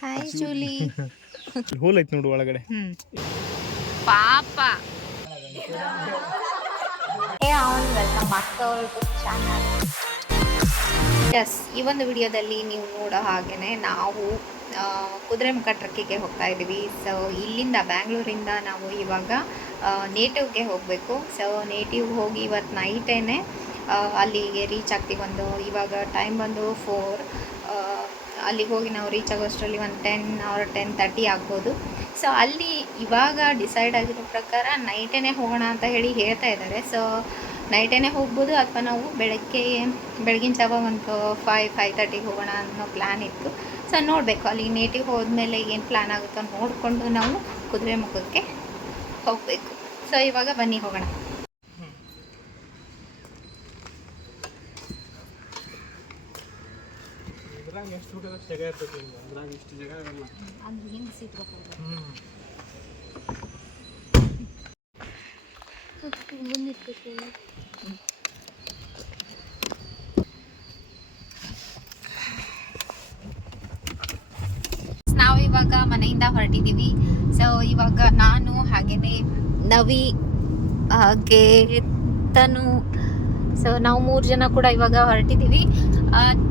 Hi Julie. Hole ಐತಿ ನೋಡು ಒಳಗಡೆ. ಪಾಪ welcome back to our YouTube channel. Yes, ಈ ಒಂದು ವಿಡಿಯೋದಲ್ಲಿ ನೀವು ನೋಡೋ ಹಾಗೆಯೇ ನಾವು ಕುದುರೆಮುಖ ಟ್ರಕ್ಕಿಗೆ ಹೋಗ್ತಾ ಇದ್ದೀವಿ. ಸೊ ಇಲ್ಲಿಂದ ಬ್ಯಾಂಗ್ಳೂರಿಂದ ನಾವು ಇವಾಗ ನೇಟಿವ್ಗೆ ಹೋಗಬೇಕು. ಸೊ ನೇಟಿವ್ ಹೋಗಿ ಇವತ್ತು ನೈಟೇನೆ ಅಲ್ಲಿಗೆ ರೀಚ್ ಆಗ್ತೀವಿ. ಇವಾಗ ಟೈಮ್ ಬಂದು 4. ಅಲ್ಲಿಗೆ ಹೋಗಿ ನಾವು ರೀಚ್ ಆಗೋಷ್ಟರಲ್ಲಿ ಒಂದು 10 or 10:30 ಆಗ್ಬೋದು. ಸೊ ಅಲ್ಲಿ ಇವಾಗ ಡಿಸೈಡ್ ಆಗಿರೋ ಪ್ರಕಾರ ನೈಟೇ ಹೋಗೋಣ ಅಂತ ಹೇಳ್ತಾ ಇದ್ದಾರೆ. ಸೊ ನೈಟೇ ಹೋಗ್ಬೋದು, ಅಥವಾ ನಾವು ಬೆಳಗಿನ ಜಾವ ಒಂದು 5:30 ಹೋಗೋಣ ಅನ್ನೋ ಪ್ಲ್ಯಾನ್ ಇತ್ತು. ಸೊ ನೋಡಬೇಕು, ಅಲ್ಲಿ ನೇಟಿವ್ ಹೋದ್ಮೇಲೆ ಏನು ಪ್ಲ್ಯಾನ್ ಆಗುತ್ತೋ ನೋಡಿಕೊಂಡು ನಾವು ಕುದುರೆಮುಖಕ್ಕೆ ಹೋಗಬೇಕು. ಸೊ ಇವಾಗ ಬನ್ನಿ ಹೋಗೋಣ. ನಾವು ಇವಾಗ ಮನೆಯಿಂದ ಹೊರಟಿದ್ದೀವಿ. ಸೊ ಇವಾಗ ನಾನು ಹಾಗೇನೆ ನವಿ ಹಾಗೆ ತನು, ಸೊ ನಾವು 3 ಜನ ಕೂಡ ಇವಾಗ ಹೊರಟಿದ್ದೀವಿ.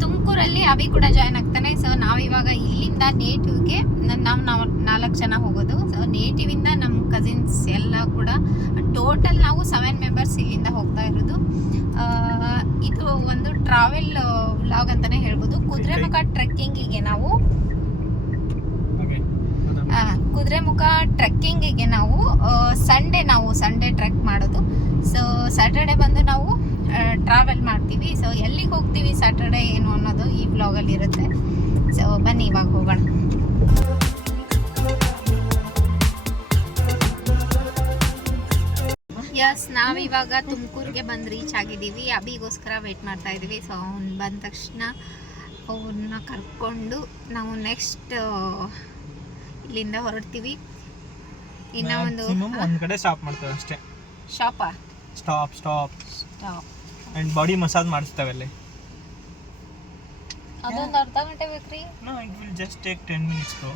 ತುಮಕೂರಲ್ಲಿ ಅವಿ ಕೂಡ ಜಾಯ್ನ್ ಆಗ್ತಾನೆ. ಸೊ ನಾವಿವಾಗ ಇಲ್ಲಿಂದ ನೇಟಿವ್ಗೆ ನಾವು 4 ಜನ ಹೋಗೋದು. ಸೊ ನೇಟಿವಿಂದ ನಮ್ಮ ಕಸಿನ್ಸ್ ಎಲ್ಲ ಕೂಡ ಟೋಟಲ್ ನಾವು 7 ಮೆಂಬರ್ಸ್ ಇಲ್ಲಿಂದ ಹೋಗ್ತಾ ಇರೋದು. ಇದು ಒಂದು ಟ್ರಾವೆಲ್ ವ್ಲಾಗ್ ಅಂತಲೇ ಹೇಳ್ಬೋದು. ಕುದುರೆಮುಖ ಟ್ರೆಕ್ಕಿಂಗಿಗೆ ನಾವು ಸಂಡೇ ಟ್ರೆಕ್ ಮಾಡೋದು. ಸೊ ಸ್ಯಾಟರ್ಡೆ ಬಂದು ನಾವು ಟ್ರಾವೆಲ್ ಮಾಡ್ತೀವಿ. ಸೊ ಎಲ್ಲಿಗೆ ಹೋಗ್ತೀವಿ ಸ್ಯಾಟರ್ಡೆ ಏನು ಅನ್ನೋದು ಈ ವ್ಲಾಗಲ್ಲಿ ಇರುತ್ತೆ. ಸೊ ಬನ್ನಿ ಇವಾಗ ಹೋಗೋಣ. ಯಸ್, ನಾವಿವಾಗ ತುಮಕೂರಿಗೆ ಬಂದು ರೀಚ್ ಆಗಿದ್ದೀವಿ. ಅಬಿಗೋಸ್ಕರ ವೇಟ್ ಮಾಡ್ತಾ ಇದ್ದೀವಿ. ಸೊ ಅವ್ನು ಬಂದ ತಕ್ಷಣ ಅವನ್ನ ಕರ್ಕೊಂಡು ನಾವು ನೆಕ್ಸ್ಟ್ ಇಲ್ಲಿಂದ ಹೊರಡ್ತೀವಿ. ಇನ್ನ ಒಂದು ಕಡೆ ಸ್ಟಾಪ್ ಮಾಡ್ತೇವೆ ಅಷ್ಟೇ. ಶಾಪಾ? ಸ್ಟಾಪ್ ಅಂಡ್ ಬಾಡಿ ಮಸಾಜ್ ಮಾಡಿಸ್ತೇವೆ ಅಲ್ಲಿ. ಅದೊಂದು ಅರ್ಧ ಗಂಟೆ ಬೇಕ್ರಿ? No, it will just take 10 minutes bro.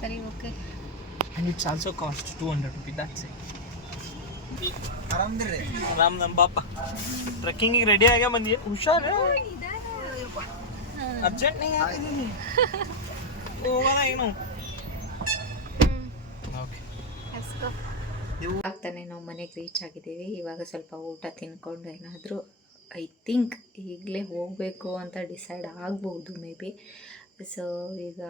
ಸರಿ, okay. And it's also cost 200 rupees. That's it. ಆರಾಮ್ ನಮ್ಮ ಪಾಪ ಟ್ರೆಕ್ಕಿಂಗಿಗೆ ರೆಡಿ ಆಗೇ ಬಂದಿ. ಹುಷಾರು, ಅರ್ಜೆಂಟ್ ಹೋಗೋಣ ಏನು. ಆಗ್ತಾನೆ ನಾವು ಮನೆಗೆ ರೀಚ್ ಆಗಿದ್ದೀವಿ. ಇವಾಗ ಸ್ವಲ್ಪ ಊಟ ತಿನ್ಕೊಂಡು ಏನಾದರೂ ಐ ಥಿಂಕ್ ಈಗಲೇ ಹೋಗಬೇಕು ಅಂತ ಡಿಸೈಡ್ ಆಗ್ಬೋದು ಮೇ ಬಿ. ಸೊ ಈಗ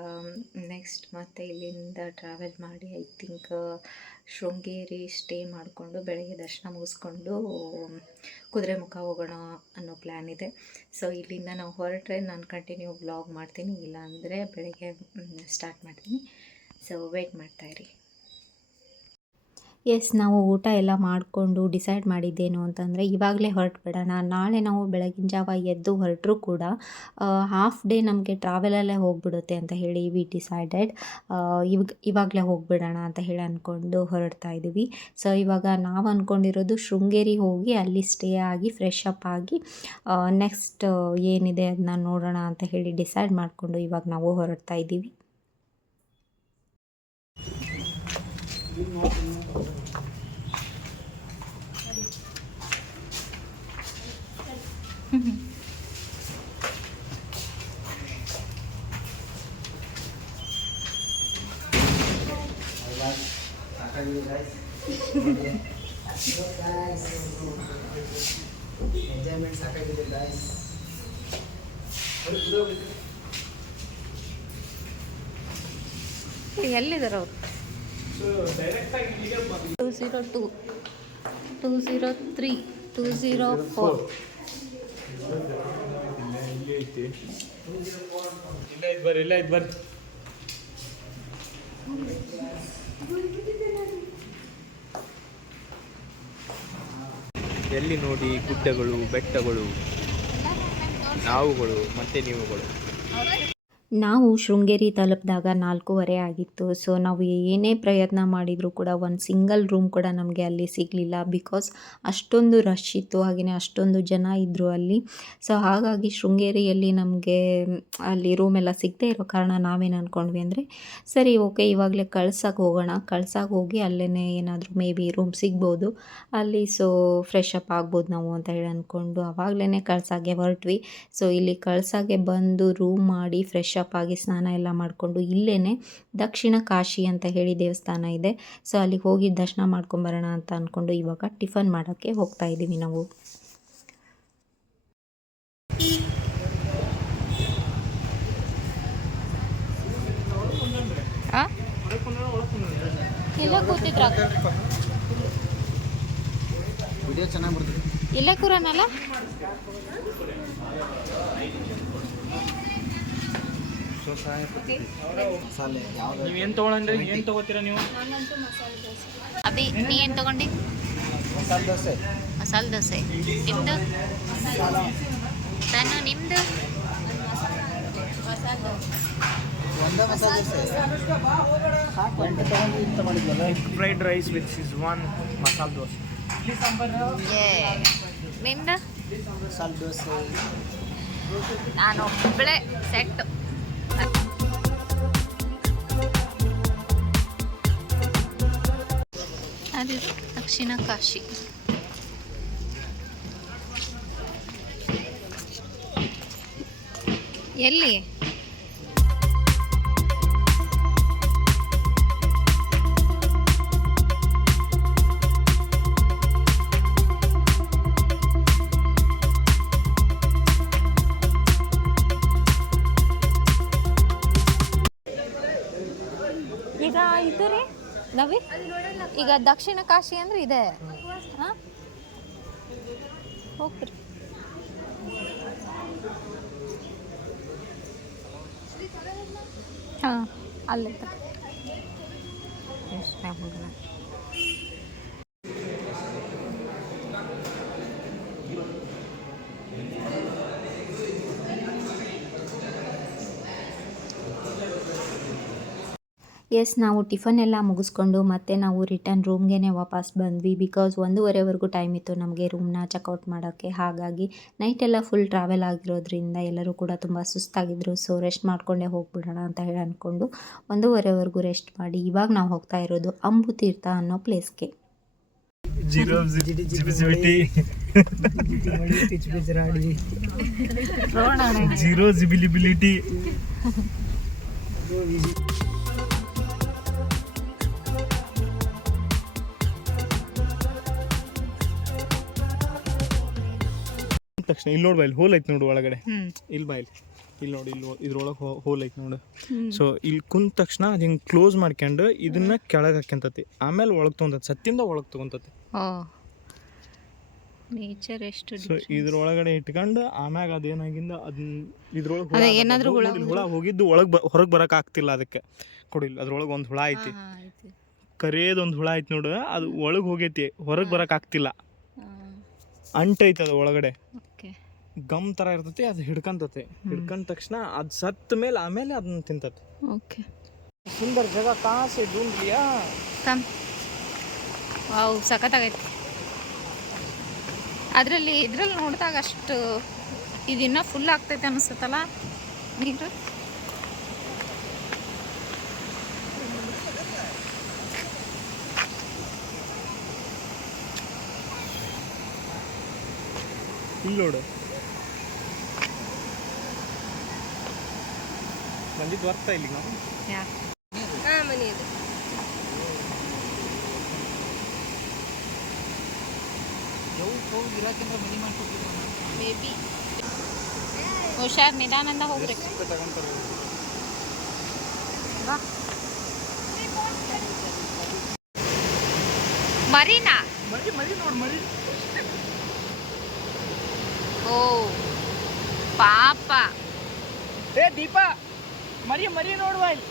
ನೆಕ್ಸ್ಟ್ ಮತ್ತೆ ಇಲ್ಲಿಂದ ಟ್ರಾವೆಲ್ ಮಾಡಿ ಐ ಥಿಂಕ್ ಶೃಂಗೇರಿ ಸ್ಟೇ ಮಾಡಿಕೊಂಡು ಬೆಳಗ್ಗೆ ದರ್ಶನ ಮುಗಿಸ್ಕೊಂಡು ಕುದುರೆಮುಖ ಹೋಗೋಣ ಅನ್ನೋ ಪ್ಲ್ಯಾನ್ ಇದೆ. ಸೊ ಇಲ್ಲಿಂದ ನಾವು ಹೊರಟ್ರೆ ನಾನು ಕಂಟಿನ್ಯೂ ವ್ಲಾಗ್ ಮಾಡ್ತೀನಿ, ಇಲ್ಲ ಅಂದರೆ ಬೆಳಗ್ಗೆ ಸ್ಟಾರ್ಟ್ ಮಾಡ್ತೀನಿ. So weight ಮಾಡ್ತಾಯಿರಿ. ಎಸ್, ನಾವು ಊಟ ಎಲ್ಲ ಮಾಡಿಕೊಂಡು ಡಿಸೈಡ್ ಮಾಡಿದ್ದೇನು ಅಂತಂದರೆ ಇವಾಗಲೇ ಹೊರಟುಬಿಡೋಣ. ನಾಳೆ ನಾವು ಬೆಳಗಿನ ಜಾವ ಎದ್ದು ಹೊರಟರೂ ಕೂಡ ಹಾಫ್ ಡೇ ನಮಗೆ ಟ್ರಾವೆಲಲ್ಲೇ ಹೋಗಿಬಿಡುತ್ತೆ ಅಂತ ಹೇಳಿ ವಿ ಡಿಸೈಡೆಡ್ ಇವಾಗಲೇ ಹೋಗಿಬಿಡೋಣ ಅಂತ ಹೇಳಿ ಅಂದ್ಕೊಂಡು ಹೊರಡ್ತಾ ಇದ್ದೀವಿ. ಸೊ ಇವಾಗ ನಾವು ಅಂದ್ಕೊಂಡಿರೋದು ಶೃಂಗೇರಿ ಹೋಗಿ ಅಲ್ಲಿ ಸ್ಟೇ ಆಗಿ ಫ್ರೆಶ್ ಅಪ್ ಆಗಿ ನೆಕ್ಸ್ಟ್ ಏನಿದೆ ಅದನ್ನ ನೋಡೋಣ ಅಂತ ಹೇಳಿ ಡಿಸೈಡ್ ಮಾಡಿಕೊಂಡು ಇವಾಗ ನಾವು ಹೊರಡ್ತಾ ಇದ್ದೀವಿ. ಎಲ್ಲಿದ್ದಾರೆ ಅವರು? 202, 203, 204. ಇಲ್ಲ ಇದು ಬರ್ರಿ. ಎಲ್ಲಿ ನೋಡಿ ಗುಡ್ಡಗಳು, ಬೆಟ್ಟಗಳು, ನಾವುಗಳು ಮತ್ತೆ ನೀವುಗಳು. ನಾವು ಶೃಂಗೇರಿ ತಲುಪಿದಾಗ 4:15 ಆಗಿತ್ತು. ಸೊ ನಾವು ಏನೇ ಪ್ರಯತ್ನ ಮಾಡಿದರೂ ಕೂಡ ಒಂದು ಸಿಂಗಲ್ ರೂಮ್ ಕೂಡ ನಮಗೆ ಅಲ್ಲಿ ಸಿಗಲಿಲ್ಲ. ಬಿಕಾಸ್ ಅಷ್ಟೊಂದು ರಶ್ ಇತ್ತು, ಹಾಗೆಯೇ ಅಷ್ಟೊಂದು ಜನ ಇದ್ದರು ಅಲ್ಲಿ. ಸೊ ಹಾಗಾಗಿ ಶೃಂಗೇರಿಯಲ್ಲಿ ನಮಗೆ ಅಲ್ಲಿ ರೂಮೆಲ್ಲ ಸಿಗದೇ ಇರೋ ಕಾರಣ ನಾವೇನು ಅಂದ್ಕೊಂಡ್ವಿ ಅಂದರೆ, ಸರಿ ಓಕೆ ಇವಾಗಲೇ ಕಳ್ಸಕ್ಕೆ ಹೋಗೋಣ, ಕಳ್ಸಕ್ಕೆ ಹೋಗಿ ಅಲ್ಲೇ ಏನಾದರೂ ಮೇ ಬಿ ರೂಮ್ ಸಿಗ್ಬೋದು ಅಲ್ಲಿ, ಸೊ ಫ್ರೆಶ್ ಅಪ್ ಆಗ್ಬೋದು ನಾವು ಅಂತ ಹೇಳಿ ಅಂದ್ಕೊಂಡು ಆವಾಗಲೇ ಕಳ್ಸಾಗೆ ಹೊರಟ್ವಿ. ಸೊ ಇಲ್ಲಿ ಕಳ್ಸಾಗೆ ಬಂದು ರೂಮ್ ಮಾಡಿ ಫ್ರೆಶ್ ಅಪ್ ಆಗಿ ಸ್ನಾನ ಎಲ್ಲ ಮಾಡಿಕೊಂಡು ಇಲ್ಲೇ ದಕ್ಷಿಣ ಕಾಶಿ ಅಂತ ಹೇಳಿ ದೇವಸ್ಥಾನ ಇದೆ. ಸೊ ಅಲ್ಲಿಗೆ ಹೋಗಿ ದರ್ಶನ ಮಾಡ್ಕೊಂಬರೋಣ ಅಂತ ಅಂದ್ಕೊಂಡು ಇವಾಗ ಟಿಫನ್ ಮಾಡೋಕ್ಕೆ ಹೋಗ್ತಾ ಇದ್ದೀವಿ ನಾವು. ಇಲ್ಲೇ ಕೂರನಲ್ಲ. ನೀವೇನು ತೊಗೊಳಂದ್ರಿ, ಏನು ತೊಗೋತೀರಾ ನೀವು? ಅಭಿ ನೀ ಏನು ತೊಗೊಂಡು? ಮಸಾಲೆ ದೋಸೆ. ನಿಮ್ಮದು ತಾನು ನಿಮ್ಮದು? Fried rice with one masala dosa. ನಿಂದು? ಮಸಾಲೆ ದೋಸೆ. ನಾನು ಒಬ್ಬಳೆ ಸೆಟ್. ಅದಿದು ದಕ್ಷಿಣ ಕಾಶಿ. ಎಲ್ಲಿ? ಈಗ ಇದು ರೀ ನವಿ, ಈಗ ದಕ್ಷಿಣ ಕಾಶಿ ಅಂದ್ರೆ ಇದೆ. ಹಾಂ ಹೋಗ್ರಿ. ಹಾಂ ಅಲ್ಲೇ ಹೋಗೋಣ. ಎಸ್, ನಾವು ಟಿಫನ್ ಎಲ್ಲ ಮುಗಿಸ್ಕೊಂಡು ಮತ್ತೆ ನಾವು ರಿಟರ್ನ್ ರೂಮ್ಗೆ ವಾಪಸ್ ಬಂದ್ವಿ. ಬಿಕಾಸ್ 1:30ವರೆಗೂ ಟೈಮ್ ಇತ್ತು ನಮಗೆ ರೂಮ್ನ ಚೆಕ್ಔಟ್ ಮಾಡೋಕ್ಕೆ. ಹಾಗಾಗಿ ನೈಟೆಲ್ಲ ಫುಲ್ ಟ್ರಾವೆಲ್ ಆಗಿರೋದ್ರಿಂದ ಎಲ್ಲರೂ ಕೂಡ ತುಂಬ ಸುಸ್ತಾಗಿದ್ದರು. ಸೊ ರೆಸ್ಟ್ ಮಾಡಿಕೊಂಡೇ ಹೋಗ್ಬಿಡೋಣ ಅಂತ ಹೇಳಿ ಅಂದ್ಕೊಂಡು 1:30ವರೆಗೂ ರೆಸ್ಟ್ ಮಾಡಿ ಇವಾಗ ನಾವು ಹೋಗ್ತಾ ಇರೋದು ಅಂಬುತೀರ್ಥ ಅನ್ನೋ ಪ್ಲೇಸ್ಗೆ. ಜೀರೋ ಜಿಬಿಲಿಬಿಲಿಟಿ. ತಕ್ಷಣ ಇಲ್ಲಿ ನೋಡಿ, ಇಲ್ಲಿ ಹೋಲ್ ಐತೆ ನೋಡು ಒಳಗಡೆ. ಇಲ್ಲಿ ಬಾ, ಇಲ್ಲಿ ನೋಡಿ, ಇಲ್ಲಿ ಇದ್ರೊಳಗೆ ಹೋಲ್ ಐತೆ ನೋಡು. ಸೊ ಇಲ್ಲಿ ಕುಂತ ತಕ್ಷಣ ಅದು ಹಿಂಗೆ ಕ್ಲೋಸ್ ಮಾಡ್ಕೊಂಡು ಇದನ್ನ ಕೆಳಗೆ ಹಾಕ್ಯಂತತಿ, ಆಮೇಲೆ ಒಳಗೆ ತೊಗೊಂತತಿ, ಸತ್ತಿಂದ ಒಳಗೆ ತೊಗೊಂತತಿ. ನೇಚರ್ ಎಷ್ಟು. ಸೊ ಇದ್ರೊಳಗಡೆ ಇಟ್ಕೊಂಡು ಆಮ್ಯಾಗ ಅದೇನಾಗಿಂದ ಅದನ್ನ ಇದ್ರೊಳಗೆ ಹುಳ ಹೋಗಿದ್ದು ಹೊರಗೆ ಬರಕ್ಕೆ ಆಗ್ತಿಲ್ಲ ಅದಕ್ಕೆ. ಕೊಡಿಲ್ಲ, ಅದ್ರೊಳಗೆ ಒಂದು ಹುಳ ಐತಿ, ಕರೇದೊಂದು ಹುಳ ಐತಿ ನೋಡು, ಅದು ಒಳಗೆ ಹೋಗೈತಿ, ಹೊರಗೆ ಬರಕ್ಕೆ ಆಗ್ತಿಲ್ಲ, ಅಂಟೈತೆ ಅದು ಒಳಗಡೆ. ಗಮ್ ಥರ ಇರ್ತೈತಿ, ಅದು ಹಿಡ್ಕೊಂತತಿ. ಹಿಡ್ಕೊಂಡ ತಕ್ಷಣ ಅದು ಸತ್ತ ಮೇಲೆ ಆಮೇಲೆ ಅದನ್ನ ತಿಂತತಿ. ಓಕೆ, ಸುಂದರ ಜಾಗ ಕಾಸೆ ढूंढ लिया. ಕಮ್. ವಾವ್, ಸಖತ್ತಾಗೈತಿ. ಇದ್ರಲ್ಲಿ ನೋಡಿದಾಗ ಅಷ್ಟು ಇದಿನ್ನ ಫುಲ್ ಆಗ್ತೈತೆ ಅನಿಸುತ್ತಲ್ಲ ನೀರು. ಇಲ್ಲಿ ನೋಡು, ಬಂದಿದ್ದು ಬರ್ತಾ ಇಲ್ಲಿ ನಾವು. ಮನೆ ಅದು ಮೇ ಬಿ. ಹುಷಾರ್, ನಿಧಾನಂದ ಹೋಗ್ರಿ. ಮರಿನಾ? ಮರಿ ನೋಡು, ಮರಿ. ಓ ಪಾಪ. ಏ ದೀಪ, ಮರಿ ನೋಡುವ ಇಲ್ಲಿ.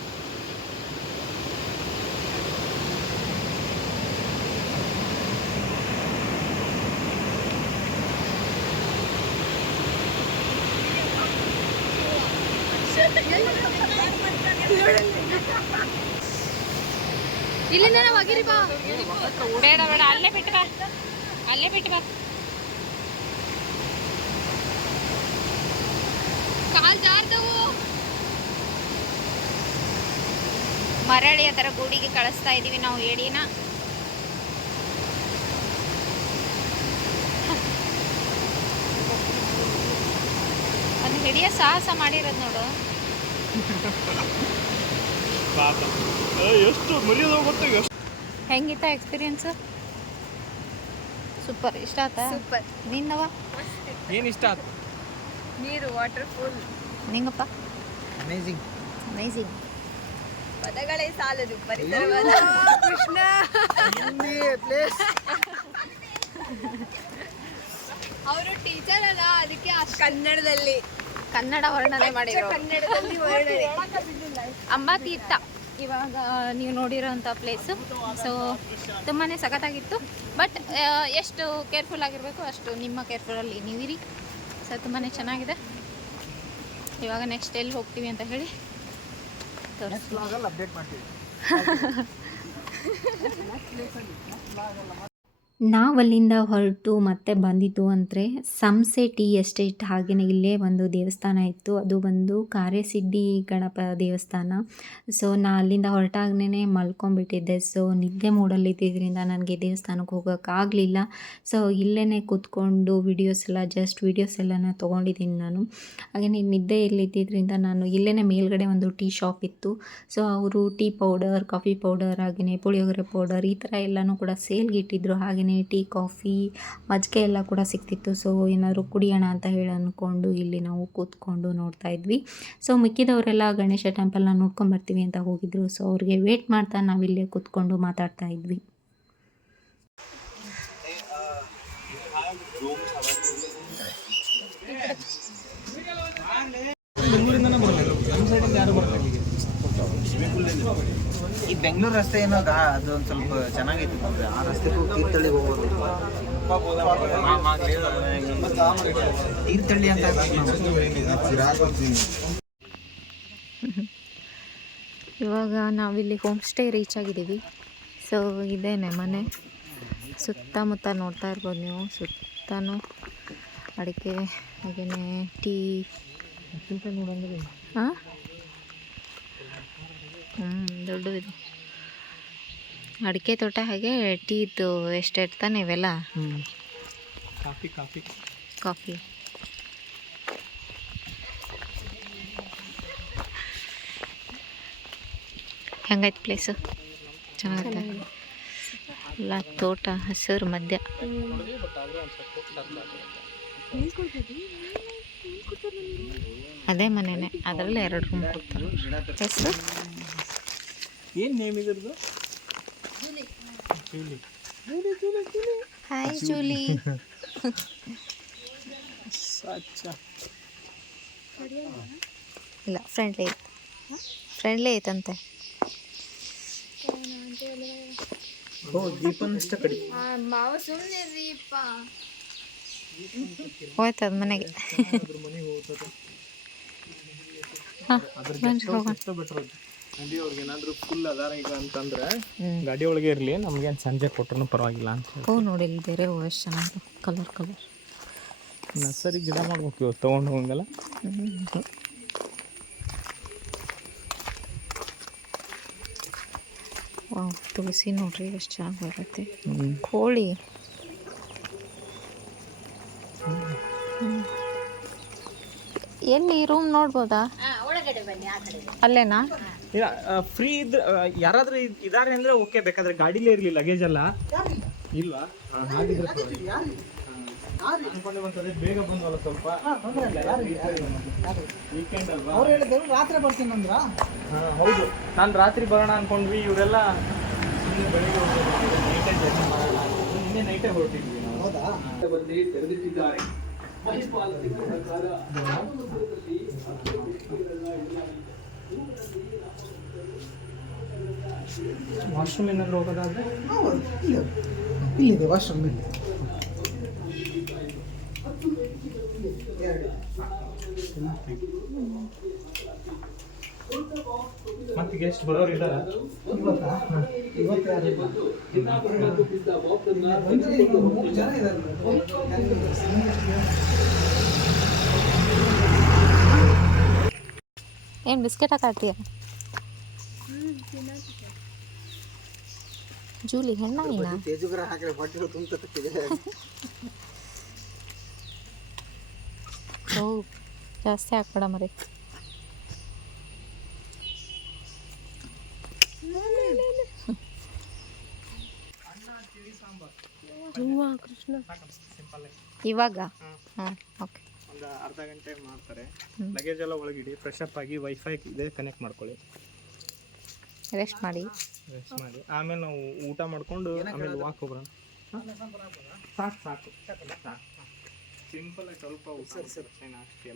ಇಲ್ಲಿಂದ ಹೋಗಿರಿ ಬಾ. ಬೇಡ ಬೇಡ, ಅಲ್ಲೇ ಬಿಟ್ಟು ಬಾ, ಅಲ್ಲೇ ಬಿಟ್ಟು ಬಾ. ಕಾಲ್ ಜಾರ್ದವು. ಮರಳಿ ಅದರ ಗೂಡಿಗೆ ಕಳಿಸ್ತಾ ಇದೀವಿ ನಾವು ಏಡಿನ. ಅದು ಹಿಡಿಯೋ ಸಾಹಸ ಮಾಡಿರೋದು ನೋಡು. ಎಷ್ಟು ಮರ್ಯಾದ ಗೊತ್ತಾಗ. ಹೆಂಗಿತ್ತ ಎಕ್ಸ್ಪೀರಿಯನ್ಸ್? ಸೂಪರ್. ಇಷ್ಟ ಆಯ್ತಾ? ಸೂಪರ್. ನಿನ್ನವ ಏನು ಇಷ್ಟ ಆಯ್ತು? ನೀರು, ವಾಟರ್ಫಾಲ್. ನಿಂಗಪ್ಪ? ಅಮೇಜಿಂಗ್. ಅಮೇಜಿಂಗ್. ಪದಗಳೇ ಸಾಲದು. ಪರಿಸರವಾದ ಕೃಷ್ಣ. ಅವರು ಟೀಚರ್ ಅಲ್ಲ, ಅದಕ್ಕೆ ಕನ್ನಡದಲ್ಲಿ ಕನ್ನಡ ವರ್ಣನೆ ಮಾಡಿರೋ. ಕನ್ನಡದಲ್ಲಿ ವರ್ಣನೆ. ಅಂಬಾತೀರ್ಥ ಇವಾಗ ನೀವು ನೋಡಿರೋಂಥ ಪ್ಲೇಸು. ಸೊ ತುಂಬಾ ಸಖತ್ತಾಗಿತ್ತು. ಬಟ್ ಎಷ್ಟು ಕೇರ್ಫುಲ್ ಆಗಿರಬೇಕು ಅಷ್ಟು ನಿಮ್ಮ ಕೇರ್ಫುಲ್ಲಲ್ಲಿ ನೀವಿರಿ. ಸೊ ತುಂಬಾ ಚೆನ್ನಾಗಿದೆ. ಇವಾಗ ನೆಕ್ಸ್ಟ್ ಎಲ್ಲಿ ಹೋಗ್ತೀವಿ ಅಂತ ಹೇಳಿ ಅಪ್ಡೇಟ್ ಮಾಡ್ತೀವಿ. ನಾವಲ್ಲಿಂದ ಹೊರಟು ಮತ್ತೆ ಬಂದಿದ್ದು ಅಂದರೆ ಸಂಸೆ ಟೀ ಎಸ್ಟೇಟ್. ಹಾಗೆಯೇ ಇಲ್ಲೇ ಒಂದು ದೇವಸ್ಥಾನ ಇತ್ತು, ಅದು ಒಂದು ಕಾರೆಸಿಡ್ಡಿ ಗಣಪ ದೇವಸ್ಥಾನ. ಸೊ ನಾ ಅಲ್ಲಿಂದ ಹೊರಟಾಗಲೇ ಮಲ್ಕೊಂಡ್ಬಿಟ್ಟಿದ್ದೆ. ಸೊ ನಿದ್ದೆ ಮೂಡಲ್ಲಿದ್ದರಿಂದ ನನಗೆ ದೇವಸ್ಥಾನಕ್ಕೆ ಹೋಗೋಕ್ಕಾಗಲಿಲ್ಲ. ಸೊ ಇಲ್ಲೇ ಕೂತ್ಕೊಂಡು ವೀಡಿಯೋಸ್ ಎಲ್ಲನ ತೊಗೊಂಡಿದ್ದೀನಿ ನಾನು. ಹಾಗೆಯೇ ನಿದ್ದೆಯಲ್ಲಿದ್ದರಿಂದ ನಾನು ಇಲ್ಲೇ ಮೇಲ್ಗಡೆ ಒಂದು ಟೀ ಶಾಪ್ ಇತ್ತು. ಸೊ ಅವರು ಟೀ ಪೌಡರ್, ಕಾಫಿ ಪೌಡರ್, ಹಾಗೆಯೇ ಪುಳಿಯೋಗರೆ ಪೌಡರ್ ಈ ಥರ ಎಲ್ಲನೂ ಕೂಡ ಸೇಲ್ಗೆ ಇಟ್ಟಿದ್ರು. ಹಾಗೆಯೇ ಟೀ, ಕಾಫಿ, ಮಜ್ಜಿಗೆ ಎಲ್ಲ ಕೂಡ ಸಿಗ್ತಿತ್ತು. ಸೊ ಏನಾದರೂ ಕುಡಿಯೋಣ ಅಂತ ಹೇಳಿ ಅಂದ್ಕೊಂಡು ಇಲ್ಲಿ ನಾವು ಕೂತ್ಕೊಂಡು ನೋಡ್ತಾ ಇದ್ವಿ. ಸೊ ಮಿಕ್ಕಿದವರೆಲ್ಲ ಗಣೇಶ ಟೆಂಪಲ್ನ ನೋಡ್ಕೊಂಬರ್ತೀವಿ ಅಂತ ಹೋಗಿದ್ರು. ಸೊ ಅವ್ರಿಗೆ ವೇಟ್ ಮಾಡ್ತಾ ನಾವಿಲ್ಲೇ ಕೂತ್ಕೊಂಡು ಮಾತಾಡ್ತಾ ಇದ್ವಿ. ಈ ಬೆಂಗಳೂರು ರಸ್ತೆ ಏನೋ ಅದು ಒಂದು ಸ್ವಲ್ಪ ಚೆನ್ನಾಗೈತಿ. ಆ ರಸ್ತೆ ತೀರ್ಥಹಳ್ಳಿಗೆ ಹೋಗೋದು. ತೀರ್ಥಹಳ್ಳಿ ಅಂತ ಇವಾಗ ನಾವಿಲ್ಲಿ ಹೋಮ್ ಸ್ಟೇ ರೀಚ್ ಆಗಿದ್ದೀವಿ. ಸೊ ಇದೇನೆ ಮನೆ. ಸುತ್ತಮುತ್ತ ನೋಡ್ತಾ ಇರ್ಬೋದು ನೀವು. ಸುತ್ತನೂ ಅಡಿಕೆ, ಹಾಗೆಯೇ ಟೀ. ಹಾಂ, ದೊಡ್ಡದಿದೆ ಅಡಿಕೆ ತೋಟ, ಹಾಗೆ ಟೀದು ಎಸ್ಟೇಟ್ ತಾನೆ ಇವೆಲ್ಲ. ಕಾಫಿ. ಹೆಂಗೈತೆ ಪ್ಲೇಸು? ಚೆನ್ನಾಗೈತೆ. ಎಲ್ಲ ತೋಟ, ಹಸಿರು ಮಧ್ಯ. ಅದೇ ಮನೆಯೇ, ಅದರಲ್ಲಿ 2 ರೂಮ್ ಕೊಡ್ತಾರೆ. ಹೆಸರು ಏನು ನೇಮ್ ಇದ್ರದ್ದು? Hi Julie. ಇಲ್ಲ, ಫ್ರೆಂಡ್ಲಿ ಐತಂತೆ. ದೀಪನ್ ಕಡಿ ಮಾವ ಸುಮ್ಮನೆ ರೀಪ. ಹೋಯ್ತದ ಮನೆಗೆ. ಗಾಡಿ ಒಳಗೆ ಏನಾದರೂ ಫುಲ್ ಅದಾರ ಈಗ ಅಂತಂದ್ರೆ ಗಾಡಿ ಒಳಗೆ ಇರಲಿ, ನಮ್ಗೇನು ಸಂಜೆ ಕೊಟ್ರೂ ಪರವಾಗಿಲ್ಲ ಅಂತ. ಹೂ ನೋಡಿ, ಇಲ್ಲಿ ಬೇರೆ ಹೂವು ಎಷ್ಟು ಚೆನ್ನಾಗಿ ಕಲರ್. ನರ್ಸರಿ ಗಿಡ ಮಾಡ್ಬೇಕು ಇವತ್ತು ತೊಗೊಂಡು ಹೋಗಂಗಲ್ಲ. ವಾವ್, ತುಳಸಿ ನೋಡ್ರಿ ಎಷ್ಟು ಚೆನ್ನಾಗಿ ಬರುತ್ತೆ. ಕೋಳಿ. ಎಲ್ಲಿ ರೂಮ್ ನೋಡ್ಬೋದಾ? ಅಲ್ಲೇನಾ? ಇಲ್ಲ, ಫ್ರೀ ಇದ್ದು ಯಾರಾದ್ರೂ ಇದಾರೆ ಅಂದ್ರೆ ಓಕೆ. ಬೇಕಾದ್ರೆ ಗಾಡಿಲೇ ಇರಲಿ, ಲಗೇಜ್ ಎಲ್ಲ ಇಲ್ವಾ? ಹಾಗಿದ್ರೆ ಬೇಗ ಬಂದವಲ್ಲ ಸ್ವಲ್ಪ. ವೀಕೆಂಡ್ ಅಲ್ವಾ? ಅವ್ರು ಹೇಳಿದ್ರು ರಾತ್ರಿ ಬರ್ತೀನಿ ಅಂದ್ರ. ಹೌದು, ನಾನು ರಾತ್ರಿ ಬರೋಣ ಅನ್ಕೊಂಡ್ವಿ. ಇವರೆಲ್ಲ ಬೆಳಿಗ್ಗೆ ನೈಟೇ ಜರ್ನಿ ಮಾಡೋಣ. ನಿನ್ನೆ ನೈಟೇ ಹೊರಟಿದ್ವಿ ನಾವು. ಹೌದಾ? ಬಂದು ತೆರೆದಿಟ್ಟಿದ್ದಾರೆ. ವಾಶ್ರೂಮ್ ಏನಾದ್ರು ಹೋಗೋದಾದ್ರೆ ಇಲ್ಲಿದೆ ವಾಶ್ರೂಮ್. ಇಲ್ಲಿ ಮತ್ತೆ ಗೆಸ್ಟ್ ಬರೋರು ಇದ್ದಾರ? ಏನು ಬಿಸ್ಕೆಟ್ ಹಾಕಾಡ್ತೀಯ? ಜೂಲಿ ಹೆಣ್ಣಾಗಿನ ತೇಜುಗ್ರ ಹಾಕಿದ್ರೆ ಹೊಟ್ಟೆ ತುಂಬ್ತದೆ. ಓ ಜಾಸ್ತಿ ಹಾಕ್ಬೇಡ ಮರಿ. ಇವಾಗ ಹಾಂ ಓಕೆ. ಒಂದು ಅರ್ಧ ಗಂಟೆ ಮಾಡ್ತಾರೆ. ಲಗೇಜ್ ಎಲ್ಲ ಒಳಗಿಡಿ, ಫ್ರೆಶ್ ಅಪ್ ಆಗಿ ವೈಫೈ ಇದೆ ಕನೆಕ್ಟ್ ಮಾಡ್ಕೊಳ್ಳಿ, ರೆಸ್ಟ್ ಮಾಡಿ. ಆಮೇಲೆ ನಾವು ಊಟ ಮಾಡ್ಕೊಂಡು ಆಮೇಲೆ ವಾಕ್ ಹೋಗ್ರ. ಸಾಕು ಸಾಕು ಸಿಂಪಲ್ ಆಗಿ ಸ್ವಲ್ಪ ಊಟ ಅಷ್ಟೇ.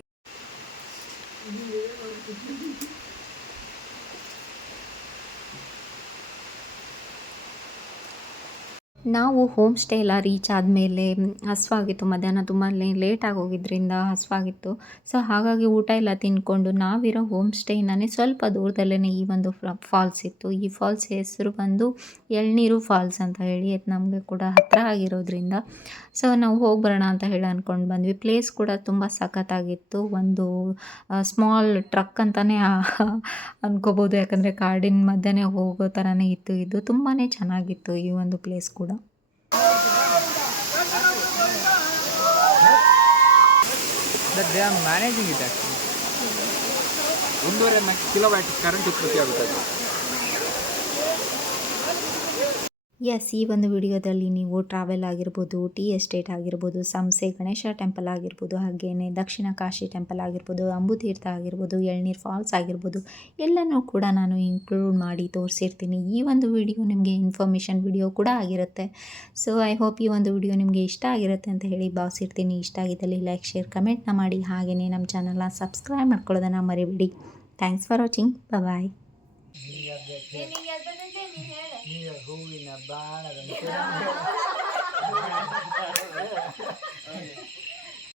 ನಾವು ಹೋಮ್ ಸ್ಟೇ ಎಲ್ಲ ರೀಚ್ ಆದಮೇಲೆ ಹಸಿವಾಗಿತ್ತು, ಮಧ್ಯಾಹ್ನ ತುಂಬ ಲೇಟಾಗಿ ಹೋಗಿದ್ದರಿಂದ ಹಸಿವಾಗಿತ್ತು. ಸೊ ಹಾಗಾಗಿ ಊಟ ಎಲ್ಲ ತಿಂದ್ಕೊಂಡು ನಾವಿರೋ ಹೋಮ್ ಸ್ಟೇಯಿಂದನೇ ಸ್ವಲ್ಪ ದೂರದಲ್ಲೇ ಈ ಒಂದು ಫಾಲ್ಸ್ ಇತ್ತು. ಈ ಫಾಲ್ಸ್ ಹೆಸರು ಬಂದು ಎಳ್ನೀರು ಫಾಲ್ಸ್ ಅಂತ ಹೇಳಿ, ಅದು ನಮಗೆ ಕೂಡ ಹತ್ತಿರ ಆಗಿರೋದ್ರಿಂದ ಸೊ ನಾವು ಹೋಗಿ ಬರೋಣ ಅಂತ ಹೇಳಿ ಅಂದ್ಕೊಂಡು ಬಂದ್ವಿ. ಪ್ಲೇಸ್ ಕೂಡ ತುಂಬ ಸಖತ್ತಾಗಿತ್ತು. ಒಂದು ಸ್ಮಾಲ್ ಟ್ರಕ್ ಅಂತಲೇ ಅನ್ಕೋಬೋದು, ಯಾಕಂದರೆ ಕಾಡಿನ ಮಧ್ಯೆ ಹೋಗೋ ಥರನೇ ಇತ್ತು. ಇದು ತುಂಬಾ ಚೆನ್ನಾಗಿತ್ತು ಈ ಒಂದು ಪ್ಲೇಸ್ ಕೂಡ. They are managing it actually. 1.5 kilowatt current ಉತ್ಪತ್ತಿ ಆಗುತ್ತದೆ. ಎಸ್, ಈ ಒಂದು ವಿಡಿಯೋದಲ್ಲಿ ನೀವು ಟ್ರಾವೆಲ್ ಆಗಿರ್ಬೋದು, ಟೀ ಎಸ್ಟೇಟ್ ಆಗಿರ್ಬೋದು, ಸಂಸೆ ಗಣೇಶ ಟೆಂಪಲ್ ಆಗಿರ್ಬೋದು, ಹಾಗೆಯೇ ದಕ್ಷಿಣ ಕಾಶಿ ಟೆಂಪಲ್ ಆಗಿರ್ಬೋದು, ಅಂಬುತೀರ್ಥ ಆಗಿರ್ಬೋದು, ಎಳ್ನೀರು ಫಾಲ್ಸ್ ಆಗಿರ್ಬೋದು, ಎಲ್ಲನೂ ಕೂಡ ನಾನು ಇನ್ಕ್ಲೂಡ್ ಮಾಡಿ ತೋರಿಸಿರ್ತೀನಿ. ಈ ಒಂದು ವಿಡಿಯೋ ನಿಮಗೆ ಇನ್ಫಾರ್ಮೇಷನ್ ವಿಡಿಯೋ ಕೂಡ ಆಗಿರುತ್ತೆ. ಸೊ ಐ ಹೋಪ್ ಈ ಒಂದು ವಿಡಿಯೋ ನಿಮಗೆ ಇಷ್ಟ ಆಗಿರುತ್ತೆ ಅಂತ ಹೇಳಿ ಭಾವಿಸಿರ್ತೀನಿ. ಇಷ್ಟ ಆಗಿದ್ದಲ್ಲಿ ಲೈಕ್, ಶೇರ್, ಕಮೆಂಟ್ನ ಮಾಡಿ. ಹಾಗೆಯೇ ನಮ್ಮ ಚಾನಲ್ನ ಸಬ್ಸ್ಕ್ರೈಬ್ ಮಾಡ್ಕೊಳ್ಳೋದನ್ನು ಮರಿಬೇಡಿ. Thanks for watching. ಬಾಯ್. ಹೂವಿನ ಬಾಣದ